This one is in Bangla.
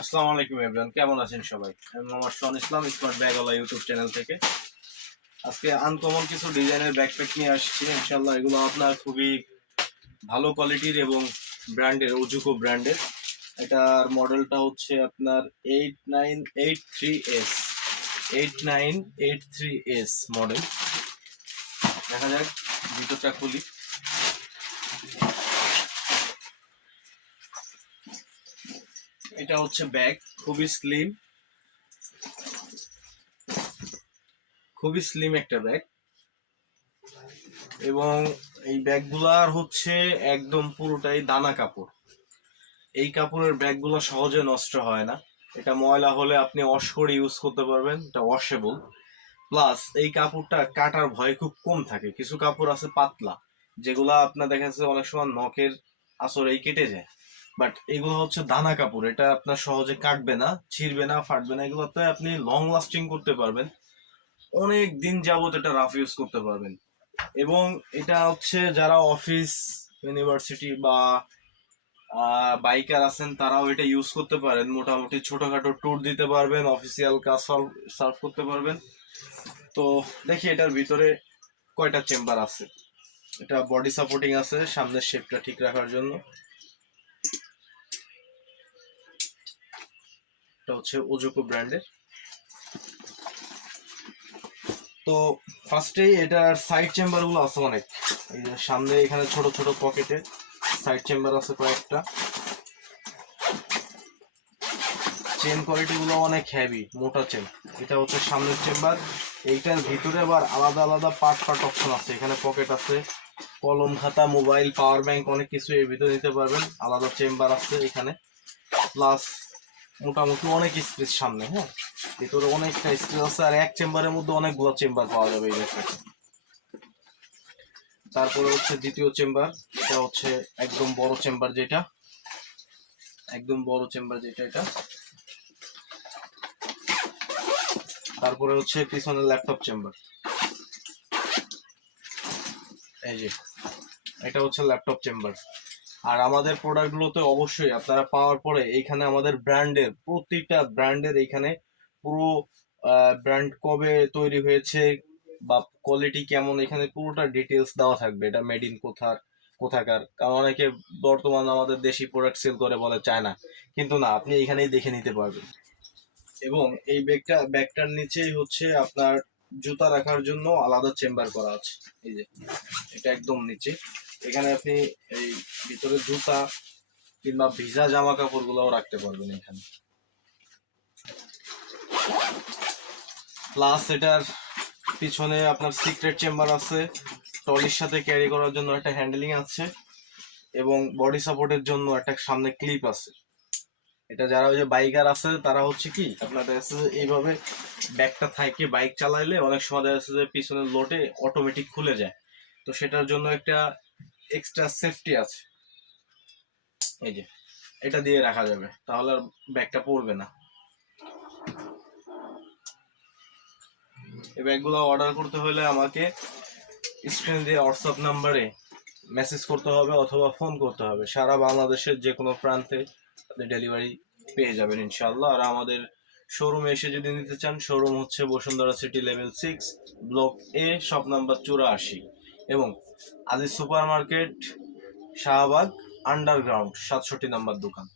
আসসালামু আলাইকুম এভরিওয়ান, কেমন আছেন সবাই? আমি মোহাম্মদ শন ইসলাম, স্মার্ট ব্যাগওয়ালা ইউটিউব চ্যানেল থেকে। আজকে আনকমন কিছু ডিজাইনের ব্যাকপ্যাক নিয়ে আসছি ইনশাআল্লাহ। এগুলো আপনার খুবই ভালো কোয়ালিটির এবং ব্র্যান্ডের, ওজুকো ব্র্যান্ডের। এটার মডেলটা হচ্ছে আপনার 8983S 8983S মডেল। দেখা যাক, ভিতরটা খুলি। এটা হচ্ছে ব্যাগ, খুবই স্লিম একটা ব্যাগ। এবং এই ব্যাগগুলার হচ্ছে একদম পুরোটাই দানা কাপড়। এই কাপড়ের ব্যাগগুলো সহজে নষ্ট হয় না। এটা ময়লা হলে আপনি ওয়াশ করে ইউজ করতে পারবেন, এটা ওয়াশেবল। প্লাস এই কাপড়টা কাটার ভয় খুব কম থাকে। কিছু কাপড় আছে পাতলা, যেগুলা আপনার দেখা যাচ্ছে অনেক সময় নখের আঁচড়েই কেটে যায়। বাট এগুলো হচ্ছে দানা কাপড়, এটা আপনার সহজে কাটবে না, ছিঁড়বে না, ফাটবে না। এগুলোতে আপনি লং লাস্টিং করতে পারবেন, অনেক দিন যাবত এটা রাফ ইউজ করতে পারবেন। এবং এটা হচ্ছে যারা অফিস, ইউনিভার্সিটি বা বাইকার আছেন তারাও এটা ইউজ করতে পারেন। মোটামুটি ছোটখাটো ট্যুর দিতে পারবেন, অফিসিয়াল কাজ সার্ভ করতে পারবেন। তো দেখি এটার ভিতরে কয়টা চেম্বার আছে। এটা বডি সাপোর্টিং আছে সামনের শেপটা ঠিক রাখার জন্য। এটা হচ্ছে ওজোকো ব্র্যান্ডের। তো ফার্স্টেই এটার সাইড চেম্বার গুলো আছে অনেক। এই যে সামনে এখানে ছোট ছোট পকেটে সাইড চেম্বার আছে কয়েকটা। চেন কোয়ালিটি গুলো অনেক হেভি, মোটা চেন। এটা হচ্ছে সামনের চেম্বার। এইটার ভিতরে আবার আলাদা আলাদা পার্ট অপশন আছে। এখানে পকেট আছে, কলম খাতা, মোবাইল, পাওয়ার ব্যাংক, অনেক কিছু এর ভিতরে নিতে পারবেন। আলাদা চেম্বার আছে এখানে। প্লাস মোটামুটি অনেক স্পেস সামনে। হ্যাঁ, ভিতরে অনেকটা স্পেস আছে। আর এক চেম্বারের মধ্যে অনেকগুলো চেম্বার পাওয়া যাবে এই ব্যাগটাতে। তারপরে হচ্ছে দ্বিতীয় চেম্বার। এটা হচ্ছে একদম বড় চেম্বার, যেটা এটা। তারপরে হচ্ছে পিছনের ল্যাপটপ চেম্বার। এই যে এটা হচ্ছে ল্যাপটপ চেম্বার। আর আমাদের প্রোডাক্টগুলোতে অবশ্যই আপনারা পাওয়ার পরে এইখানে আমাদের ব্র্যান্ডের, প্রতিটা ব্র্যান্ডের এইখানে পুরো ব্র্যান্ড কবে তৈরি হয়েছে বা কোয়ালিটি কেমন, এখানে পুরোটা ডিটেলস দেওয়া থাকবে। এটা মেড ইন কোথাকার। কারণ অনেকে বর্তমানে আমাদের দেশি প্রোডাক্ট সেল করে বলে চায় না, কিন্তু না, আপনি এখানেই দেখে নিতে পারবেন। এবং এই ব্যাগটার নিচেই হচ্ছে আপনার জুতা রাখার জন্য আলাদা চেম্বার করা আছে। এই যে এটা একদম নিচে। এখানে আপনি এই ভিতরে জুতা কিংবা ভিজা জামা কাপড় গুলাও রাখতে পারবেন এখানে। প্লাস এটার পিছনে আপনার সিক্রেট চেম্বার আছে, ট্রলির সাথে ক্যারি করার জন্য একটা হ্যান্ডেলিং আছে, এবং বডি সাপোর্টের জন্য একটা সামনে ক্লিপ আছে। এটা যারা ওই যে বাইকার আছে তারা হচ্ছে কি আপনার দেখা যাচ্ছে যে এইভাবে ব্যাগটা থাকে, বাইক চালাইলে অনেক সময় দেখা যাচ্ছে যে পিছনের লোটে অটোমেটিক খুলে যায়। তো সেটার জন্য একটা এক্সট্রা সেফটি আছে। এই যে এটা দিয়ে রাখা যাবে, তাহলে আর ব্যাগটা পড়বে না। এই ব্যাগগুলো অর্ডার করতে হলে আমাকে স্ক্রিন দিয়ে হোয়াটসঅ্যাপ নাম্বারে মেসেজ করতে হবে অথবা ফোন করতে হবে। সারা বাংলাদেশের যে কোনো প্রান্তে আপনি ডেলিভারি পেয়ে যাবেন ইনশাআল্লাহ। আর আমাদের শোরুমে এসে যদি নিতে চান, শোরুম হচ্ছে বসুন্ধরা সিটি লেভেল 6, ব্লক এ, শপ নাম্বার 84, এবং Aziz super market, Shahbag, underground 67 number দোকান।